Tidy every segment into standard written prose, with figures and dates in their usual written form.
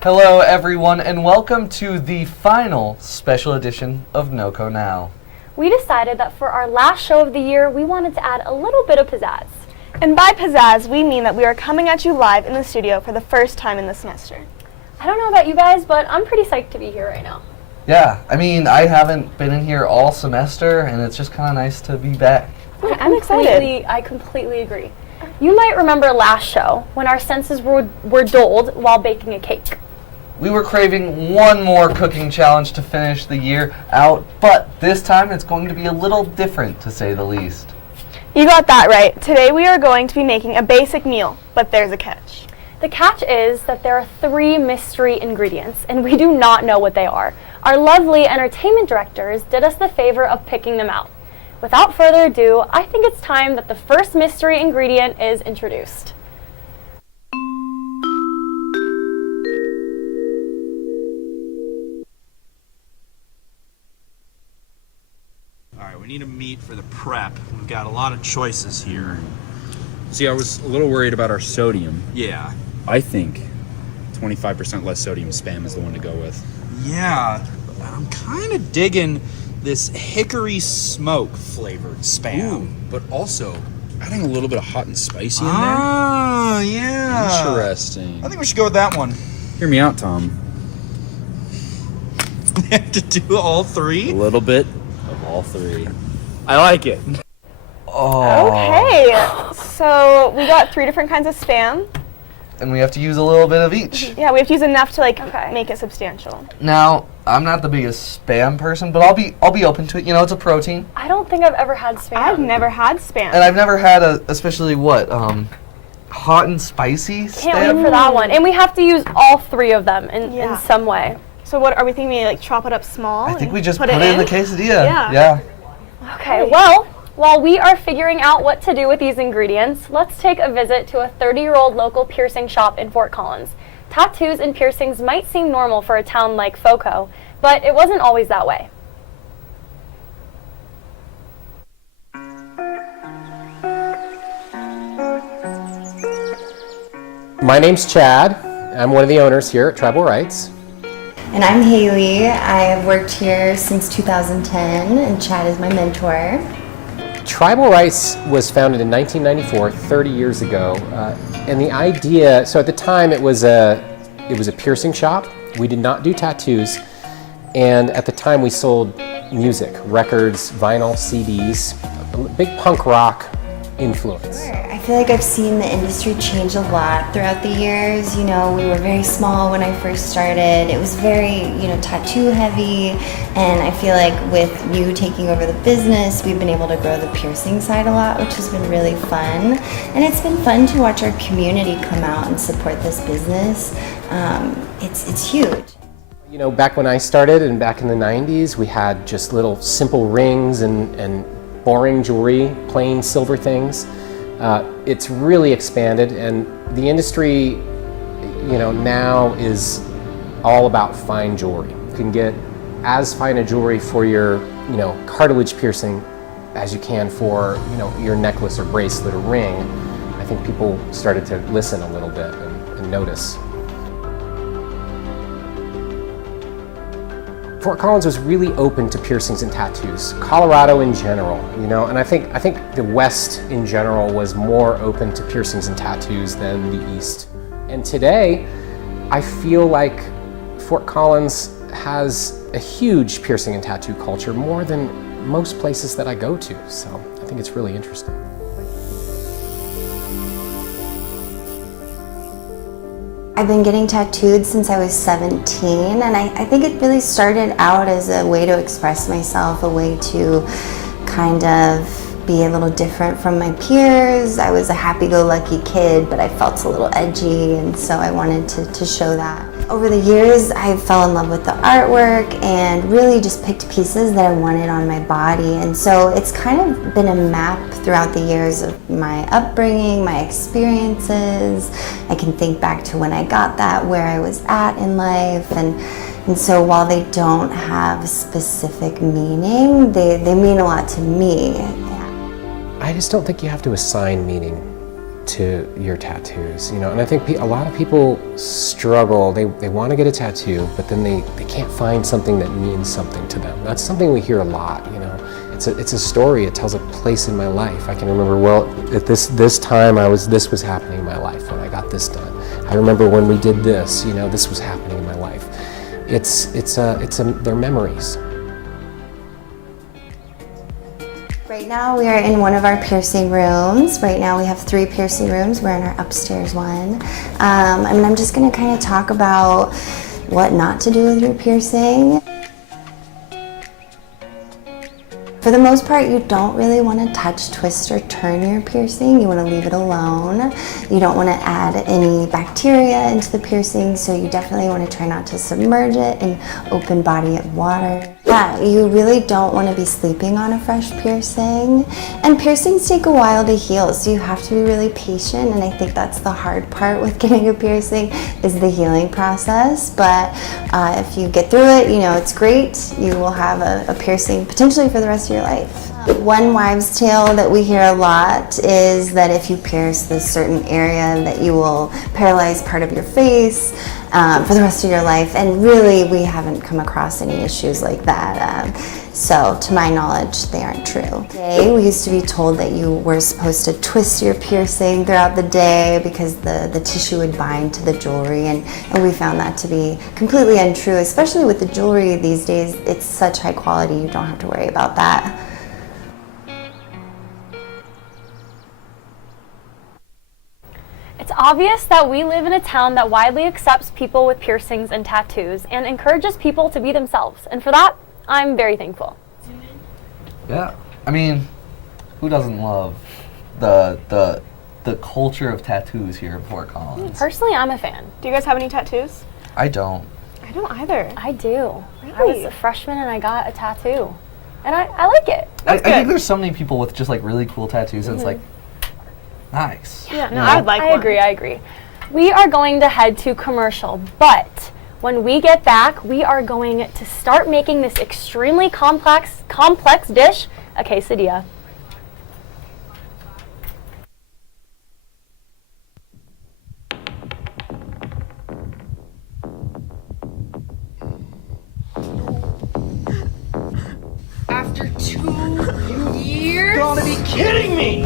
Hello everyone and welcome to the final special edition of NOCO Now. We decided that for our last show of the year, we wanted to add a little bit of pizzazz. And by pizzazz, we mean that we are coming at you live in the studio for the first time in the semester. I don't know about you guys, but I'm pretty psyched to be here right now. Yeah, I mean, I haven't been in here all semester and it's just kind of nice to be back. I'm excited. I completely agree. You might remember last show when our senses were dulled while baking a cake. We were craving one more cooking challenge to finish the year out, but this time it's going to be a little different, to say the least. You got that right. Today we are going to be making a basic meal, but there's a catch. The catch is that there are 3 mystery ingredients, and we do not know what they are. Our lovely entertainment directors did us the favor of picking them out. Without further ado, I think it's time that the first mystery ingredient is introduced. Alright, we need a meat for the prep. We've got a lot of choices here. See, I was a little worried about our sodium. Yeah. I think 25% less sodium Spam is the one to go with. Yeah, but I'm kind of digging this hickory smoke flavored Spam. Ooh, but also adding a little bit of hot and spicy in there. Oh, yeah. Interesting. I think we should go with that one. Hear me out, Tom. We have to do all 3? A little bit of all 3. I like it. Oh. Okay, so we got 3 different kinds of Spam. And we have to use a little bit of each. Yeah, we have to use enough to make it substantial. Now, I'm not the biggest Spam person, but I'll be open to it. You know, it's a protein. I don't think I've ever had Spam. I've never had Spam. And I've never had especially hot and spicy Spam. Can't wait for that one. And we have to use all 3 of them in some way. So what are we thinking? Maybe chop it up small? I think we just put it in the quesadilla. Yeah. Okay, well, while we are figuring out what to do with these ingredients, let's take a visit to a 30-year-old local piercing shop in Fort Collins. Tattoos and piercings might seem normal for a town like FOCO, but it wasn't always that way. My name's Chad. I'm one of the owners here at Tribal Rites. And I'm Haley. I've worked here since 2010, and Chad is my mentor. Tribal Rites was founded in 1994, 30 years ago, and the idea, so at the time it was a piercing shop. We did not do tattoos, and at the time we sold music, records, vinyl, CDs, a big punk rock influence. I feel like I've seen the industry change a lot throughout the years. You know, we were very small when I first started. It was very, tattoo heavy, and I feel like with you taking over the business, we've been able to grow the piercing side a lot, which has been really fun. And it's been fun to watch our community come out and support this business. It's huge. You know, back when I started and back in the 90s, we had just little simple rings and boring jewelry, plain silver things. It's really expanded, and the industry, now is all about fine jewelry. You can get as fine a jewelry for your, cartilage piercing as you can for, your necklace or bracelet or ring. I think people started to listen a little bit and notice. Fort Collins was really open to piercings and tattoos. Colorado in general, and I think the West in general was more open to piercings and tattoos than the East. And today, I feel like Fort Collins has a huge piercing and tattoo culture, more than most places that I go to. So I think it's really interesting. I've been getting tattooed since I was 17, and I think it really started out as a way to express myself, a way to kind of be a little different from my peers. I was a happy-go-lucky kid, but I felt a little edgy, and so I wanted to show that. Over the years, I fell in love with the artwork and really just picked pieces that I wanted on my body. And so it's kind of been a map throughout the years of my upbringing, my experiences. I can think back to when I got that, where I was at in life. And so while they don't have a specific meaning, they mean a lot to me. I just don't think you have to assign meaning to your tattoos, you know. And I think a lot of people struggle. They want to get a tattoo, but then they can't find something that means something to them. That's something we hear a lot, you know. It's a story. It tells a place in my life. I can remember, well, at this time this was happening in my life when I got this done. I remember when we did this, you know, this was happening in my life. They're memories. Right now we are in one of our piercing rooms. Right now we have 3 piercing rooms. We're in our upstairs one. I'm just gonna kind of talk about what not to do with your piercing. For the most part, you don't really want to touch, twist, or turn your piercing. You want to leave it alone. You don't want to add any bacteria into the piercing, so you definitely want to try not to submerge it in open body of water. Yeah, you really don't want to be sleeping on a fresh piercing. And piercings take a while to heal, so you have to be really patient, and I think that's the hard part with getting a piercing is the healing process. But if you get through it, you know, it's great. You will have a piercing potentially for the rest of your life. One wives' tale that we hear a lot is that if you pierce this certain area that you will paralyze part of your face for the rest of your life, and really we haven't come across any issues like that. So to my knowledge, they aren't true. We used to be told that you were supposed to twist your piercing throughout the day because the tissue would bind to the jewelry, and we found that to be completely untrue, especially with the jewelry these days. It's such high quality, you don't have to worry about that. It's obvious that we live in a town that widely accepts people with piercings and tattoos and encourages people to be themselves. And for that, I'm very thankful. Yeah, I mean, who doesn't love the culture of tattoos here in Fort Collins? Personally, I'm a fan. Do you guys have any tattoos? I don't. I don't either. I do. Really? I was a freshman and I got a tattoo. And I like it. I think there's so many people with just like really cool tattoos, and it's like, nice. Yeah, no, You I know? would like I one. agree. We are going to head to commercial, but when we get back, we are going to start making this extremely complex dish, a quesadilla. After 2 years? You gotta be kidding me!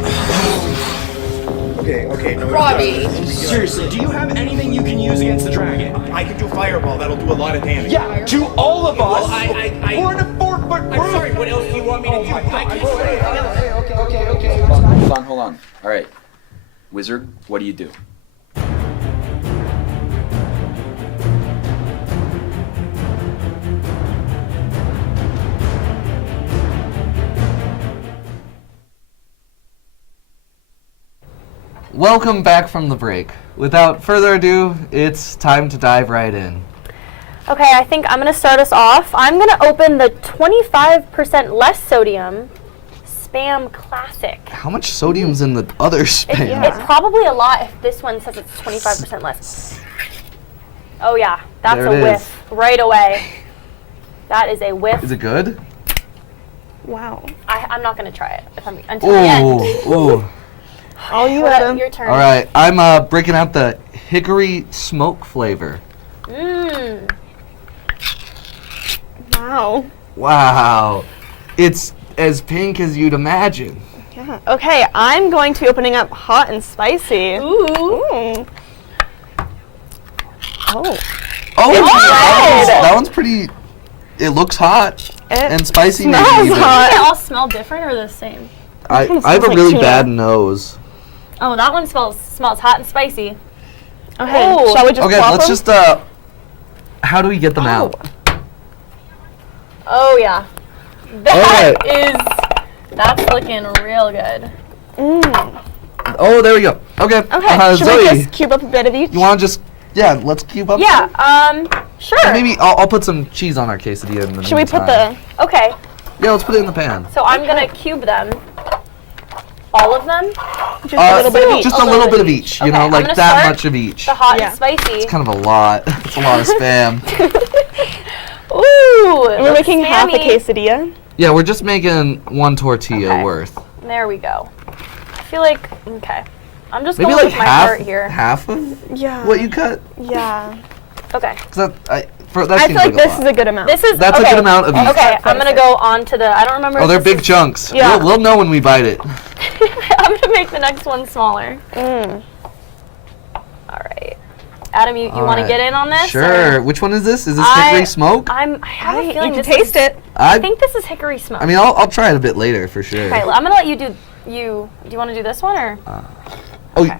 Okay, no. Robbie. Seriously, do you have anything you can use against the dragon? I can do fireball, that'll do a lot of damage. Yeah, to all of us! Well, We're in a 4-foot room! I'm sorry, what else do you want me to do? Okay. Hold on. All right. Wizard, what do you do? Welcome back from the break. Without further ado, it's time to dive right in. Okay, I think I'm going to start us off. I'm going to open the 25% less sodium Spam Classic. How much sodium's in the other Spam? It's probably a lot if this one says it's 25% less. Oh yeah, that's There a it whiff right away. That is a whiff. Is it good? Wow. I'm not going to try it until the end. Ooh. All you, Adam. Your turn. All right, I'm breaking out the hickory smoke flavor. Mmm. Wow. Wow, it's as pink as you'd imagine. Yeah. Okay, I'm going to be opening up hot and spicy. Ooh. Oh. Oh, red. that one's pretty. It looks hot and spicy. Maybe smells even. hot. They all smell different or the same? I have a smells like really tuna. bad nose. Oh, that one smells hot and spicy. Okay, Oh. shall we just Okay, plop let's them? just how do we get them out? Oh yeah. That's looking real good. Oh, there we go. Okay. Okay, should Zoe, we just cube up a bit of each? you want to just let's cube up. Yeah, sure. And maybe I'll put some cheese on our quesadilla in the Should we put meantime. the... Okay, Yeah, let's put it in the pan. so I'm gonna cube them. All of them? Just a little bit of each. Just a little bit of each. You Okay, know, I'm like gonna that start much of each. The hot Yeah. and spicy. It's kind of a lot. It's a lot of spam. Ooh, And we're making half a spammy. quesadilla. Yeah, we're just making one tortilla Okay. worth. There we go. I feel like, okay. I'm just Maybe going like with my heart here. half of Yeah. what you cut. Yeah. Okay. 'Cause that I seems feel like this lot. is a good amount. This is That's okay. a good amount of. Okay, I'm gonna go on to the. I don't remember. Oh, if they're this big is- chunks. Yeah. We'll know when we bite it. I'm gonna make the next one smaller. Mm. All right. Adam, you want to Alright. get in on this? Sure. or- Which one is this? Is this hickory smoke? I have a You feeling can this taste is, it. I think this is hickory smoke. I mean, I'll try it a bit later for sure. Okay, I'm gonna let you do. Do you want to do this one or? Oh, Okay.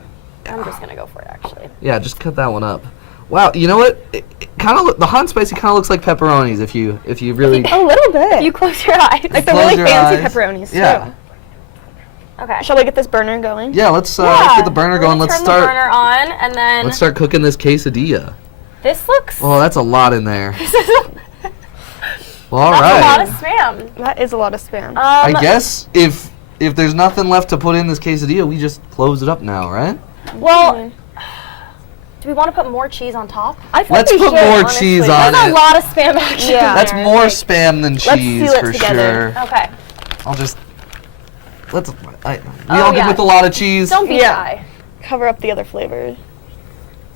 I'm just gonna go for it actually. yeah. Just cut that one up. Wow. You know what? It kind of the hot and spicy kind of looks like pepperonis if you really. A little bit. You close your eyes. Like the Close really your fancy eyes. pepperonis Yeah. too. Okay. Shall we get this burner going? Yeah. Let's Yeah, get the burner we're going. gonna Let's turn start. the burner on, and then Let's start cooking this quesadilla. this looks. Oh, that's a lot in there. Well, all That's right. a lot of spam. That is a lot of spam. I guess if there's nothing left to put in this quesadilla, we just close it up now, right? Well, do we want to put more cheese on top? I feel Let's like we put should, more honestly. cheese on There's a it. lot of spam action. Yeah. That's there. more Like, spam than let's cheese seal it for together. sure. Okay. I'll just we Oh, all good yeah. with a lot of cheese. Don't be Yeah. shy. Cover up the other flavors.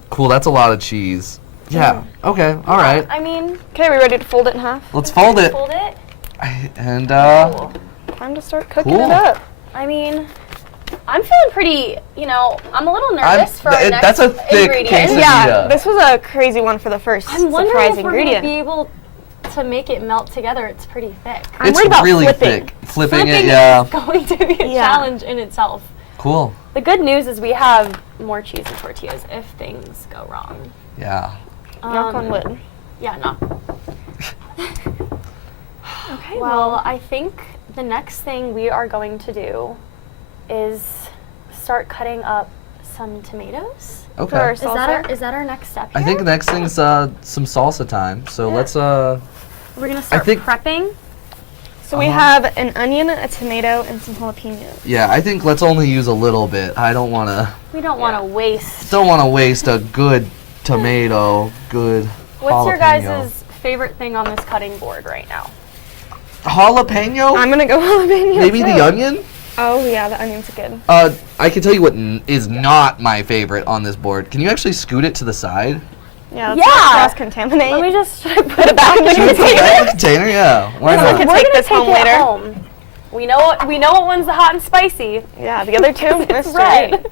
Cool, that's a lot of cheese. Yeah. Okay. All right. I mean, Okay, we ready to fold it in half? Let's fold it. fold it. And Cool. Time to start cooking Cool. it up. I mean, I'm feeling pretty. I'm a little nervous for our next that's a thick ingredient. quesadilla. Yeah, this was a crazy one for the first I'm wondering surprise if we're ingredient. gonna be able to make it melt together. It's pretty thick. I'm it's worried about really flipping. thick. Flipping it, Flipping yeah. is going to be a Yeah. challenge in itself. Cool. The good news is we have more cheese and tortillas if things go wrong. Yeah. Knock on wood. Yeah, no. Okay, Well, I think the next thing we are going to do is start cutting up some tomatoes. Okay. For Is that salsa? is that our next step I here? think the next thing's some salsa time. So let's We're gonna start think- prepping. So we have an onion, a tomato, and some jalapenos. yeah, I think let's only use a little bit. I don't want to We don't want to waste. waste a good tomato, good What's your jalapeno. guys' favorite thing on this cutting board right now? Jalapeno? I'm gonna go jalapeno. Maybe too. the onion? Oh yeah, the onion's good. I can tell you what is not my favorite on this board. Can you actually scoot it to the side? Yeah, let's Yeah. not cross-contaminate. Let me just put Put it back in the container. Container, yeah. Why We're not? gonna We're take gonna this home take it later. home. We know what one's the hot and spicy. Yeah, the other two, It's mystery. red.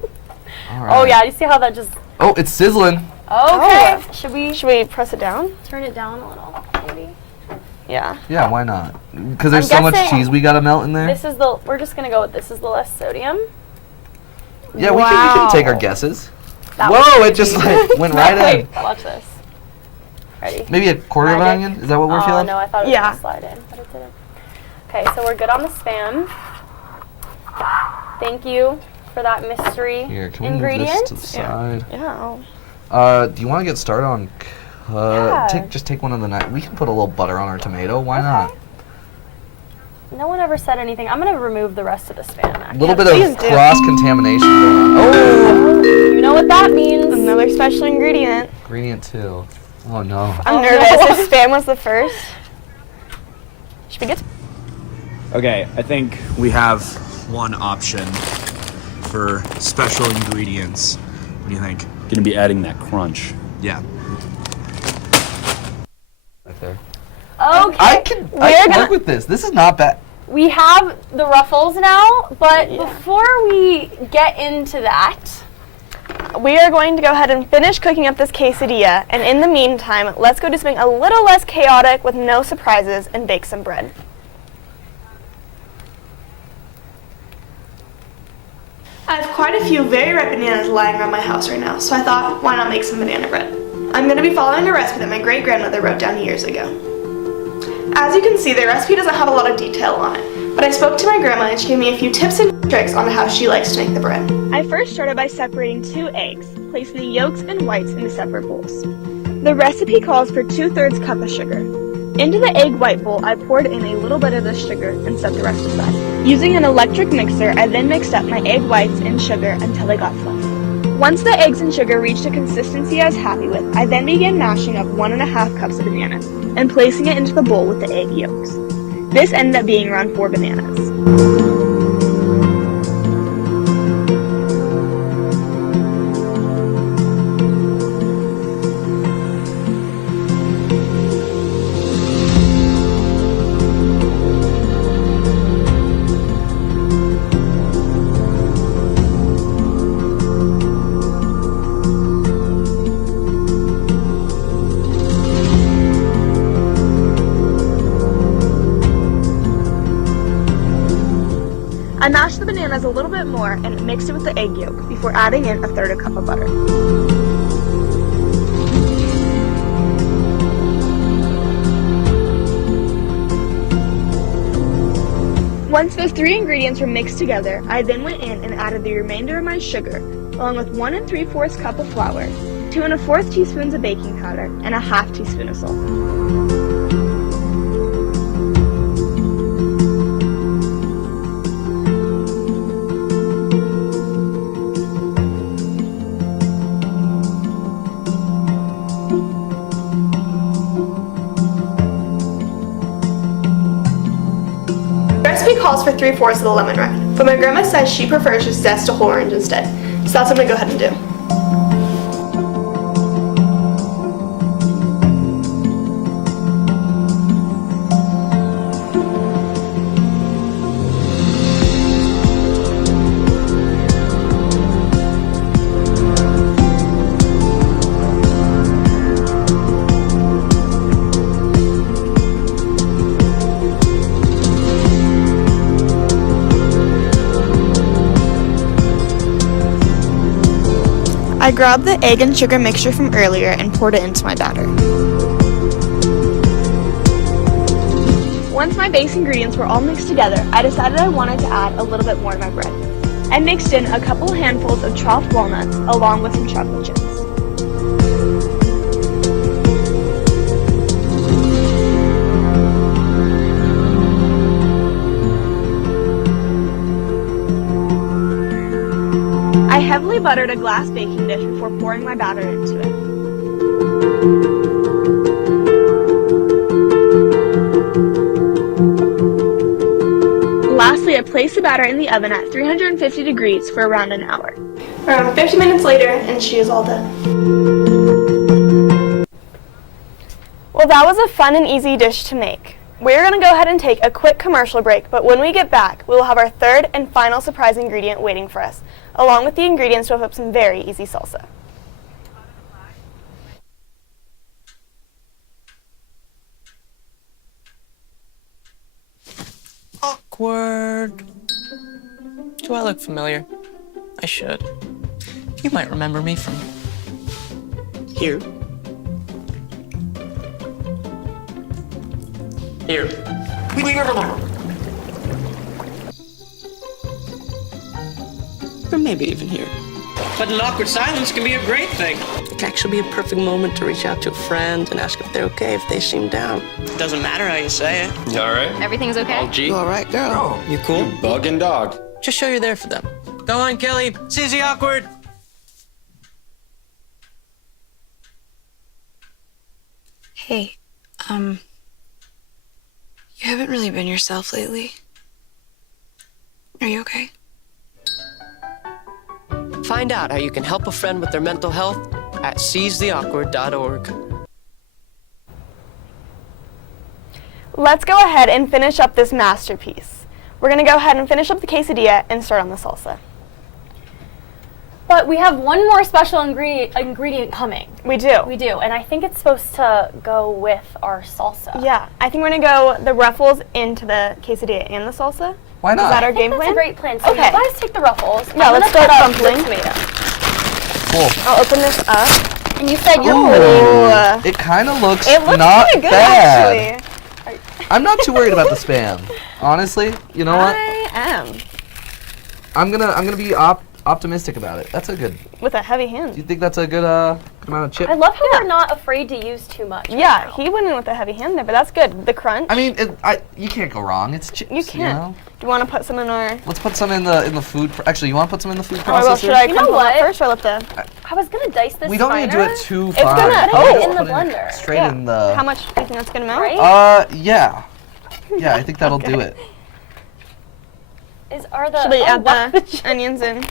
All right. Oh yeah, you see how that just. Oh, it's sizzling. Okay. Should we Should we press it down? turn it down a little, maybe? Yeah. Yeah, why not? Because there's I'm so much guessing cheese we gotta melt in there. This is we're just gonna go with this is the less sodium. Yeah, we can take our Wow. guesses. That was Whoa, it easy. just like went right in. Wait, watch this. Ready? Maybe a quarter of an Magic. onion? Is that what we're Oh feeling? no, I thought it was Yeah. gonna slide in, but it didn't. Okay, so we're good on the spam. Thank you for that mystery Here, can we ingredient. move this to the side? Yeah. Do you want to get started on? Yeah. Just take one of the knife. We can put a little butter on our tomato. Why not? No one ever said anything. I'm gonna remove the rest of the spam. A Actually. little bit please of do. cross contamination going on. Oh, You know what that means? Another special ingredient. ingredient 2. Oh no. I'm Oh, nervous. no. If spam was the first. Should we get? Okay, I think we have one option for special ingredients. What do you think? Gonna be adding that crunch. Yeah. Right there. Okay. I can work with this. This is not bad. We have the ruffles now, but before we get into that, We are going to go ahead and finish cooking up this quesadilla, and in the meantime, let's go do something a little less chaotic with no surprises and bake some bread. I have quite a few very ripe bananas lying around my house right now, so I thought, why not make some banana bread? I'm going to be following a recipe that my great-grandmother wrote down years ago. As you can see, the recipe doesn't have a lot of detail on it, but I spoke to my grandma and she gave me a few tips and tricks on how she likes to make the bread. I first started by separating 2 eggs, placing the yolks and whites into separate bowls. The recipe calls for 2/3 cup of sugar. Into the egg white bowl, I poured in a little bit of the sugar and set the rest aside. Using an electric mixer, I then mixed up my egg whites and sugar until they got fluffy. Once the eggs and sugar reached a consistency I was happy with, I then began mashing up 1.5 cups of bananas and placing it into the bowl with the egg yolks. This ended up being around 4 bananas. I mashed the bananas a little bit more and mixed it with the egg yolk before adding in a 1/3 cup of butter. Once those 3 ingredients were mixed together, I then went in and added the remainder of my sugar, along with 1 3/4 cup of flour, 2 1/4 teaspoons of baking powder, and a 1/2 teaspoon of salt. The recipe calls for 3/4 of the lemon rind, but my grandma says she prefers just zest a whole orange instead, so that's what I'm gonna go ahead and do. I grabbed the egg and sugar mixture from earlier and poured it into my batter. Once my base ingredients were all mixed together, I decided I wanted to add a little bit more to my bread. I mixed in a couple handfuls of chopped walnuts along with some chocolate chips. I heavily buttered a glass baking dish before pouring my batter into it. Lastly, I placed the batter in the oven at 350 degrees for around an hour. Around 50 minutes later, and she is all done. Well, that was a fun and easy dish to make. We're going to go ahead and take a quick commercial break, but when we get back, we will have our third and final surprise ingredient waiting for us, along with the ingredients to whip up some very easy salsa. Awkward. Do I look familiar? I should. You might remember me from here. Here. Or maybe even here. But an awkward silence can be a great thing. It can actually be a perfect moment to reach out to a friend and ask if they're okay if they seem down. Doesn't matter how you say it. You all right? Everything's okay? Oh, gee. You all right, girl? You cool? Bug and dog. Just show you're there for them. Go on, Kelly. Susie Awkward. Hey, you haven't really been yourself lately. Are you okay? Find out how you can help a friend with their mental health at seizetheawkward.org. Let's go ahead and finish up this masterpiece. We're going to go ahead and finish up the quesadilla and start on the salsa. But we have one more special ingredient coming. We do. We do, and I think it's supposed to go with our salsa. Yeah, I think we're going to go the ruffles into the quesadilla and the salsa. Why not? Is that our game That's plan? a great plan. So Okay. you guys take the ruffles. Yeah, let's start crumpling. Tomato. Cool. I'll open this up. And you said you're Ooh, it kind of looks, It looks not kind of good, bad. actually. I'm not too worried about the spam. Honestly, you know what? I am. I'm gonna be optimistic about it. That's a good. With a heavy hand. Do you think that's a good amount of chip? I love how we're not afraid to use too much. Yeah, he went in with a heavy hand there, but that's good. The crunch. I mean, you can't go wrong. It's chips. You can't. know? Do you want to put some in our... Let's put some in the food. Actually, you want to put some in the food Oh, well, processor? should I You know crumple what? it first or let the... I was gonna dice this. We don't need to do finer. it too It's fine. gonna- Put it in the put it blender. Straight Yeah. in the. How much do you think that's going to melt? Right? Yeah. Yeah, I think that'll do it. Are the Should we add wow. the onions in?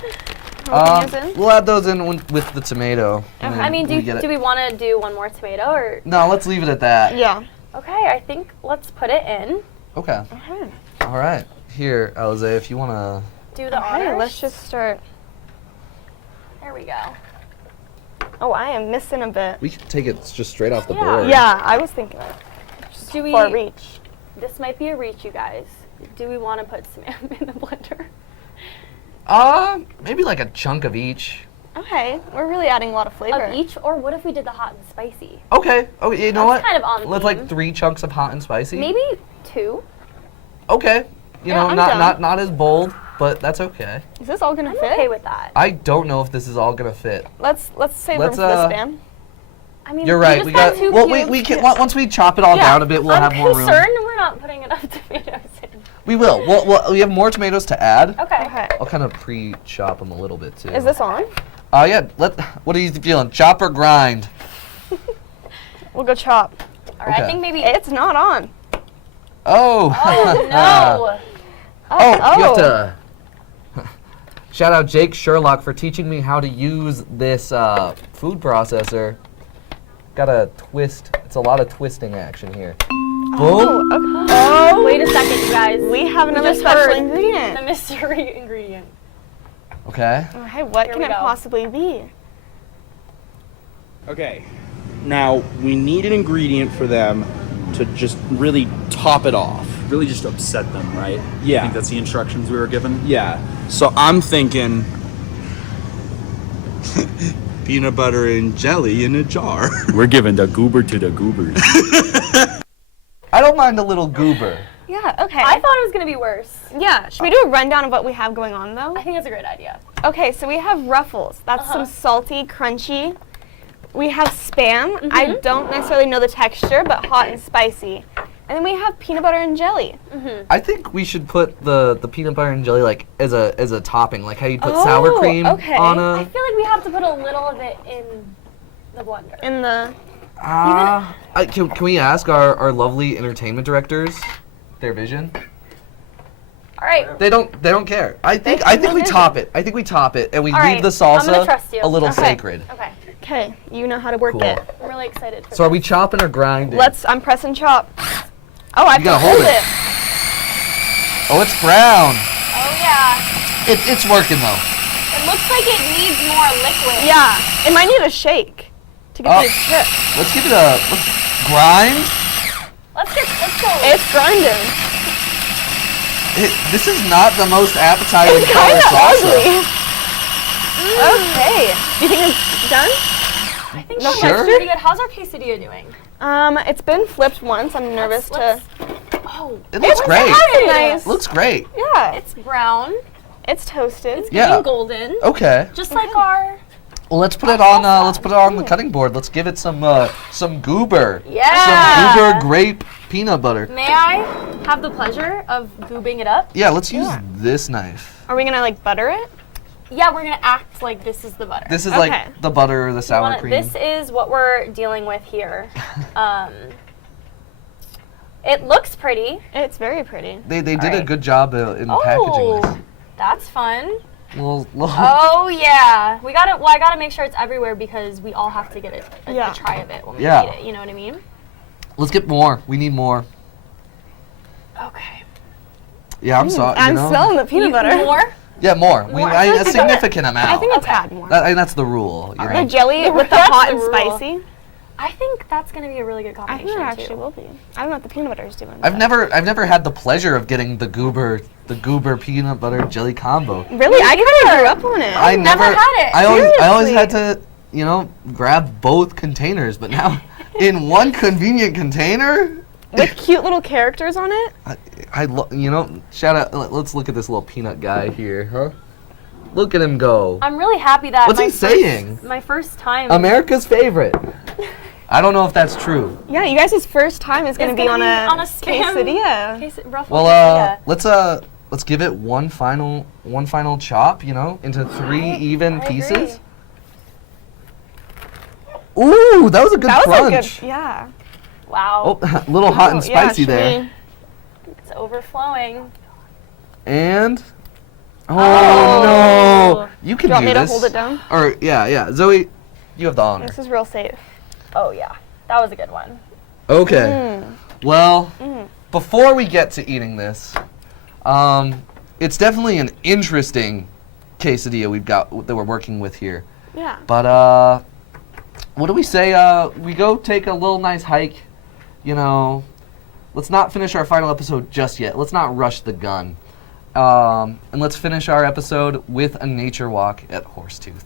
Onions in? We'll add those in with the tomato. and I mean, then we get do it. we want to do one more tomato or? No, let's leave it at that. Yeah. Okay, I think let's put it in. Okay. Okay. All right. Here, Alazeah, if you want to. Do the Okay, honors. let's just start. There we go. Oh, I am missing a bit. We can take it just straight off the Yeah. board. Yeah, I was thinking that. Just Do we? for a reach. This might be a reach, you guys. Do we want to put some in the blender? Maybe like a chunk of each. Okay, we're really adding a lot of flavor. Of each, or what if we did the hot and spicy? Okay. You know what? That's kind of on Let's theme. like 3 chunks of hot and spicy. Maybe 2. Okay. You know, I'm not as bold, but that's okay. Is this all gonna I'm fit? okay with that. I don't know if this is all gonna fit. Let's save room for this, Bam. I mean, You're we right. just We got. two Well, cubes. we can once we chop it all down a bit, we'll have more room. I'm concerned we're not putting enough tomatoes in. We will. We have more tomatoes to add. Okay. I'll kind of pre-chop them a little bit too. Is this on? Yeah. What are you feeling? Chop or grind? We'll go chop. All right. Okay. I think maybe It's not on. Oh. Oh no. You have to. Shout out Jake Sherlock for teaching me how to use this food processor. Gotta twist. It's a lot of twisting action here. Boom. Okay. Oh, Wait a second, you guys. we have another just special heard ingredient. The mystery ingredient. Okay. Okay, what Here can we it go. possibly be? Okay. Now, we need an ingredient for them to just really top it off. Really just upset them, right? Yeah. I think that's the instructions we were given. Yeah. So I'm thinking peanut butter and jelly in a jar. We're giving the goober to the goobers. I don't mind a little goober. Yeah, okay. I thought it was gonna be worse. Yeah, should we do a rundown of what we have going on though? I think that's a great idea. Okay, so we have ruffles. That's some salty, crunchy. We have Spam. I don't necessarily know the texture, but hot and spicy. And then we have peanut butter and jelly. I think we should put the peanut butter and jelly like as a topping, like how you put sour cream on I a. feel like we have to put a little of it in the blender. In the... Can we ask our lovely entertainment directors their vision? All right. They don't care. I think we top it. I think we top it and we All leave right, the I'm gonna salsa trust you. a little Okay. sacred. Okay. Okay, you know how to work Cool. it. I'm really excited for So are we chopping or grinding? I'm press and chop. Oh, I You gotta have to hold it. Oh, it's brown. Oh yeah. It's working though. It looks like it needs more liquid. Yeah, it might need a shake to get these chips. Let's give it a grind. Let's go. It's grinding. This is not the most appetizing It's color kind of salsa. ugly. Okay. Do you think it's done? I think No that Sure. looks pretty good. How's our quesadilla doing? It's been flipped once. I'm nervous to. Oh, It looks great. It's nice. Looks great. Yeah. it's brown. It's toasted. It's Yeah. getting golden. Okay. Just like our. Well, let's put it on. Let's put it on the cutting board. Let's give it some goober. Yeah. Some goober grape peanut butter. May I have the pleasure of goobing it up? Yeah. Let's use this knife. Are we gonna like butter it? Yeah, we're gonna act like this is the butter. This is Okay. like the butter or the sour cream. This is what we're dealing with here. It looks pretty. It's very pretty. They did a Alright. good job in packaging this. That's fun. Little Oh yeah, I gotta make sure it's everywhere because we all have to get Yeah. a try of it when we Yeah. eat it. You know what I mean? Let's get more. We need more. Okay. Yeah, I'm sorry. I'm smelling the peanut butter. More? Yeah, more. More. A significant amount. I think a tad more. That's the rule. You know? The jelly with the That's hot the and rule. spicy. I think that's gonna be a really good I combination think it too. actually will be. I don't know what the peanut butter is doing. I've never had the pleasure of getting the goober peanut butter jelly combo. Really? I kind of grew up on it. I never had it. I always Seriously. had to, grab both containers, but now in one convenient container. With cute little characters on it. Shout out. Let's look at this little peanut guy here, huh? Look at him go. I'm really happy that What's he saying? My first time. America's favorite. I don't know if that's true. Yeah, you guys' first time is going to be on a Spam quesadilla. Ruffle Well, quesadilla. let's give it one final chop, into 3 even I pieces. Ooh, that was a good That was crunch. a good, yeah. Wow. Oh, a little hot and spicy should there. It's overflowing. And Oh. no, you can Do you want me this. to hold it down? Or yeah, Zoe, you have the honor. This is real safe. Oh yeah, that was a good one. Okay. Well, before we get to eating this, it's definitely an interesting quesadilla we've got that we're working with here. Yeah. But what do we say? We go take a little nice hike. Let's not finish our final episode just yet. Let's not rush the gun. And let's finish our episode with a nature walk at Horsetooth.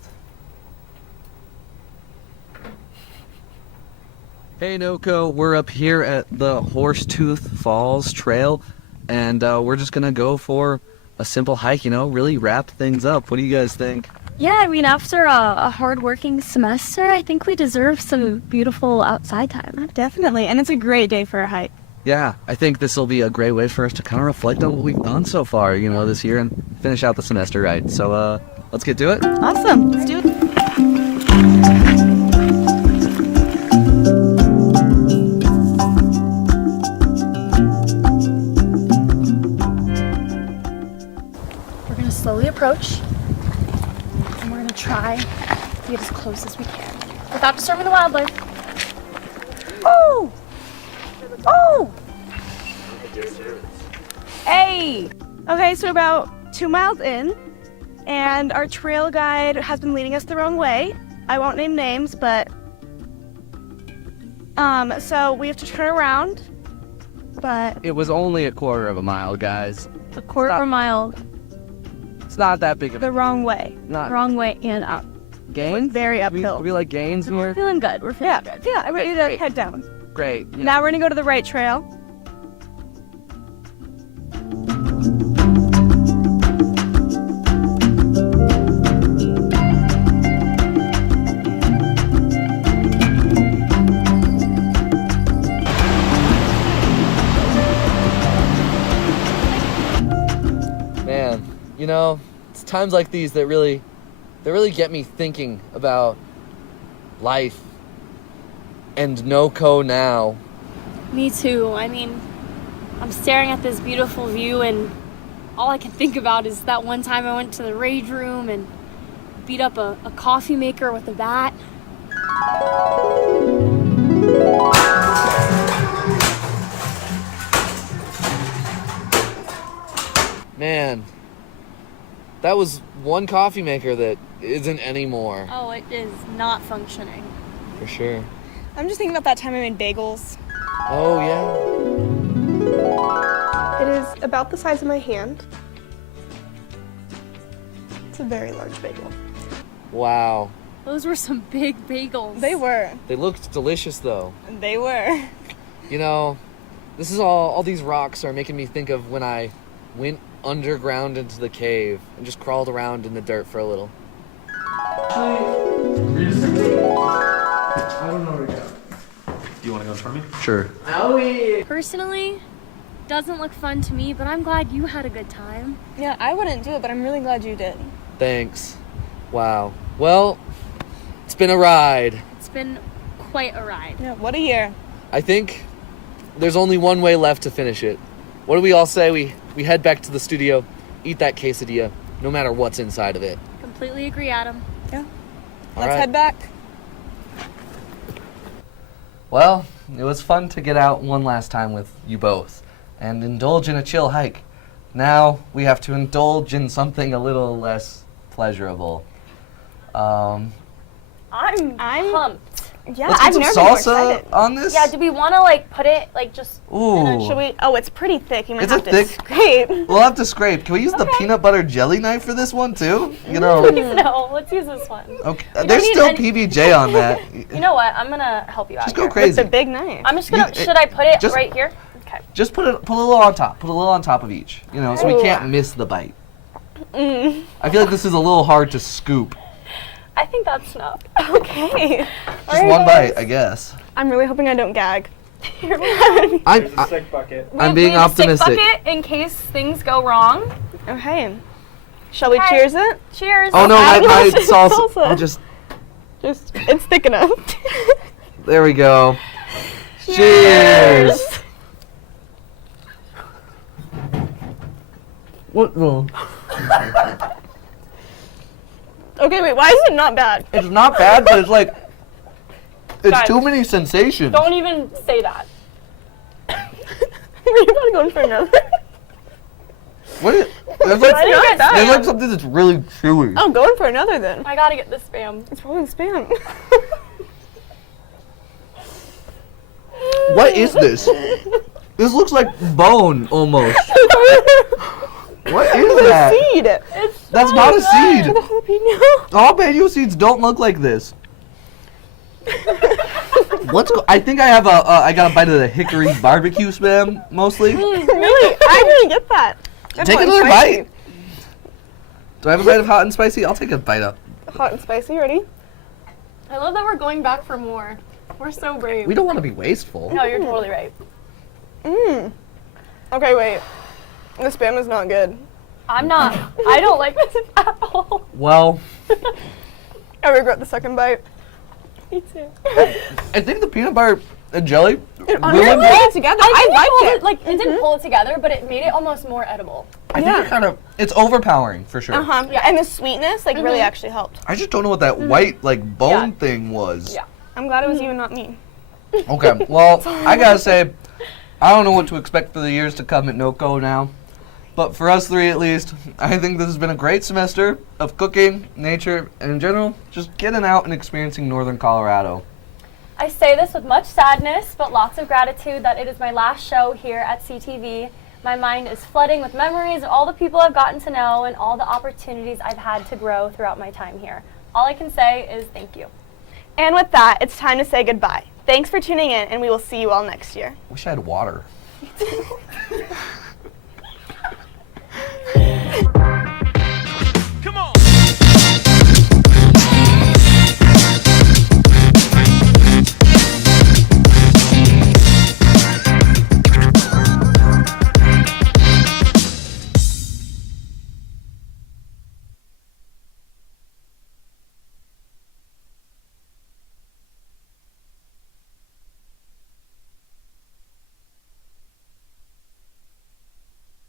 Hey NOCO, we're up here at the Horsetooth Falls Trail, and we're just gonna go for a simple hike, really wrap things up. What do you guys think? Yeah, I mean, after a hard-working semester, I think we deserve some beautiful outside time. Definitely, and it's a great day for a hike. Yeah, I think this will be a great way for us to kind of reflect on what we've done so far, this year and finish out the semester right. So, let's get to it. Awesome, let's do it. We're gonna slowly approach, and we're gonna try to get as close as we can without disturbing the wildlife. Oh! Oh! Hey! Okay, so about 2 miles in, and our trail guide has been leading us the wrong way. I won't name names, but so we have to turn around, but It was only a quarter of a mile, guys. a quarter of a mile It's not that big of the wrong way. Not Wrong way and up. gains. Very uphill. We like gains We're more. feeling good. We're feeling good. Yeah, I'm ready to head down. Great. Yeah. Now we're gonna go to the right trail. Man, it's times like these that really get me thinking about life and NOCO Now. Me too. I mean, I'm staring at this beautiful view, and all I can think about is that one time I went to the rage room and beat up a coffee maker with a bat. Man, that was one coffee maker that isn't anymore. Oh, it is not functioning. For sure. I'm just thinking about that time I made bagels. Oh, yeah. It is about the size of my hand. It's a very large bagel. Wow. Those were some big bagels. They were. They looked delicious, though. They were. This is all these rocks are making me think of when I went underground into the cave and just crawled around in the dirt for a little. I don't know where to go. Do you want to go in front of me? Sure. Personally, doesn't look fun to me, but I'm glad you had a good time. Yeah, I wouldn't do it, but I'm really glad you did. Thanks. Wow. Well, it's been a ride. It's been quite a ride. Yeah, what a year. I think there's only one way left to finish it. What do we all say? We head back to the studio, eat that quesadilla, no matter what's inside of it. Completely agree, Adam. Yeah. All Let's right. head back. Well, it was fun to get out one last time with you both and indulge in a chill hike. Now we have to indulge in something a little less pleasurable. I'm pumped. Yeah, Let's get I've some never been more salsa excited. on this. Yeah, do we want to put it just? Ooh. Should we? Oh, it's pretty thick. You might Is have it to thick? scrape. We'll have to scrape. Can we use the peanut butter jelly knife for this one too? No, let's use this one. Okay. You There's don't still need PBJ on that. You know what? I'm gonna help you out. Just go here. crazy. With the big knife. I'm just gonna. You- should I put it just- right here? Okay. Just put a little on top. Put a little on top of each. So we can't miss the bite. Mm. I feel like this is a little hard to scoop. I think that's enough. Okay. Just one bite, I guess. I'm really hoping I don't gag. I'm being optimistic. Stick bucket in case things go wrong. Okay. Shall we cheers it? Cheers. Oh no, my salsa. Salsa. I'll just. It's thick enough. There we go. Cheers. What? Okay, wait. Why is it not bad? It's not bad, but it's like. It's Guys, too many sensations. Don't even say that. We're about to go in for another. What is, there's like something that's really chewy. Oh, go in for another then. I gotta get this spam. It's probably spam. What is this? This looks like bone almost. What is that? Seed. That's not a seed. The jalapeno. Jalapeno seeds don't look like this. I think I have I got a bite of the hickory barbecue spam mostly. Really? I didn't get that. That's Take hot and another spicy. bite. Do I have a bite of hot and spicy? I'll take a bite up. Hot and spicy, ready? I love that we're going back for more. We're so brave. We don't want to be wasteful. No, you're totally right. Okay, wait. The spam is not good. I don't like this at all. Well, I regret the second bite. Me too. I think the peanut butter and jelly It really pulled it together. I liked it. Like, it didn't pull it together, but it made it almost more edible. I think it's overpowering for sure. Yeah, and the sweetness really actually helped. I just don't know what that white bone thing was. Yeah. I'm glad it was you and not me. Okay, well, I gotta say, I don't know what to expect for the years to come at NOCO Now, but for us three at least, I think this has been a great semester of cooking, nature, and in general, just getting out and experiencing northern Colorado. I say this with much sadness, but lots of gratitude that it is my last show here at CTV. My mind is flooding with memories of all the people I've gotten to know and all the opportunities I've had to grow throughout my time here. All I can say is thank you. And with that, it's time to say goodbye. Thanks for tuning in, and we will see you all next year. Wish I had water.